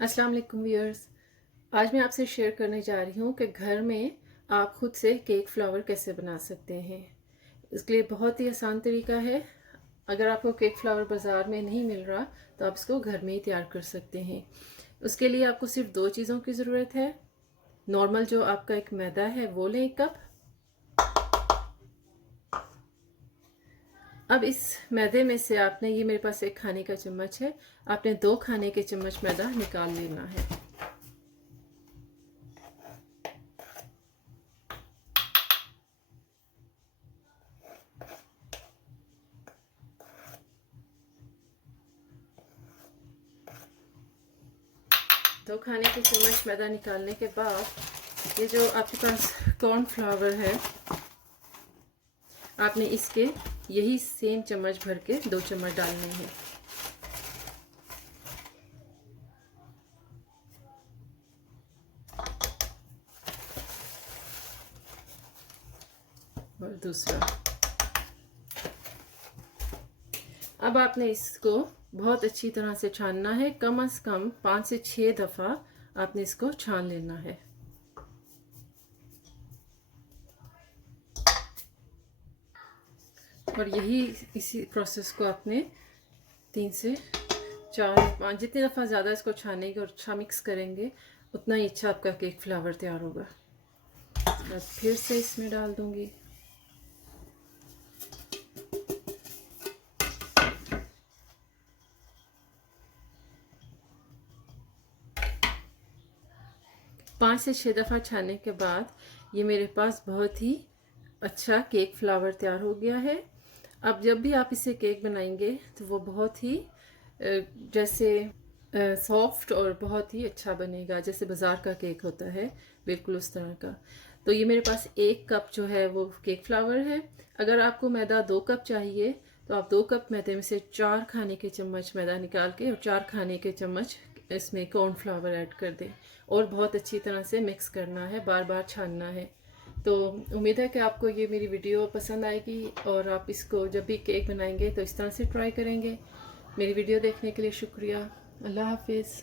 अस्सलाम वालेकुम व्यूअर्स। आज मैं आपसे शेयर करने जा रही हूँ कि घर में आप खुद से केक फ्लावर कैसे बना सकते हैं। इसके लिए बहुत ही आसान तरीका है। अगर आपको केक फ्लावर बाज़ार में नहीं मिल रहा तो आप इसको घर में ही तैयार कर सकते हैं। उसके लिए आपको सिर्फ दो चीज़ों की ज़रूरत है। नॉर्मल जो आपका एक मैदा है वो लें 1 कप। अब इस मैदे में से आपने, ये मेरे पास 1 खाने का चम्मच है, आपने 2 खाने के चम्मच मैदा निकाल लेना है। दो खाने के चम्मच मैदा निकालने के बाद ये जो आपके पास कॉर्न फ्लावर है, आपने इसके यही सेम चम्मच भर के 2 चम्मच डालने हैं। और दूसरा, अब आपने इसको बहुत अच्छी तरह से छानना है। कम से कम 5 से 6 दफ़ा आपने इसको छान लेना है। और यही इसी प्रोसेस को आपने 3 से 4 5 जितनी दफ़ा ज़्यादा इसको छानेंगे और अच्छा मिक्स करेंगे उतना ही अच्छा आपका केक फ्लावर तैयार होगा। अब फिर से इसमें डाल दूंगी। पाँच से 6 दफ़ा छानने के बाद ये मेरे पास बहुत ही अच्छा केक फ्लावर तैयार हो गया है। अब जब भी आप इसे केक बनाएंगे तो वो बहुत ही जैसे सॉफ्ट और बहुत ही अच्छा बनेगा, जैसे बाज़ार का केक होता है, बिल्कुल उस तरह का। तो ये मेरे पास 1 कप जो है वो केक फ्लावर है। अगर आपको मैदा 2 कप चाहिए तो आप 2 कप मैदे में से 4 खाने के चम्मच मैदा निकाल के और 4 खाने के चम्मच इसमें कॉर्नफ्लावर ऐड कर दें और बहुत अच्छी तरह से मिक्स करना है, बार बार छानना है। तो उम्मीद है कि आपको ये मेरी वीडियो पसंद आएगी और आप इसको जब भी केक बनाएंगे तो इस तरह से ट्राई करेंगे। मेरी वीडियो देखने के लिए शुक्रिया। अल्लाह हाफिज़।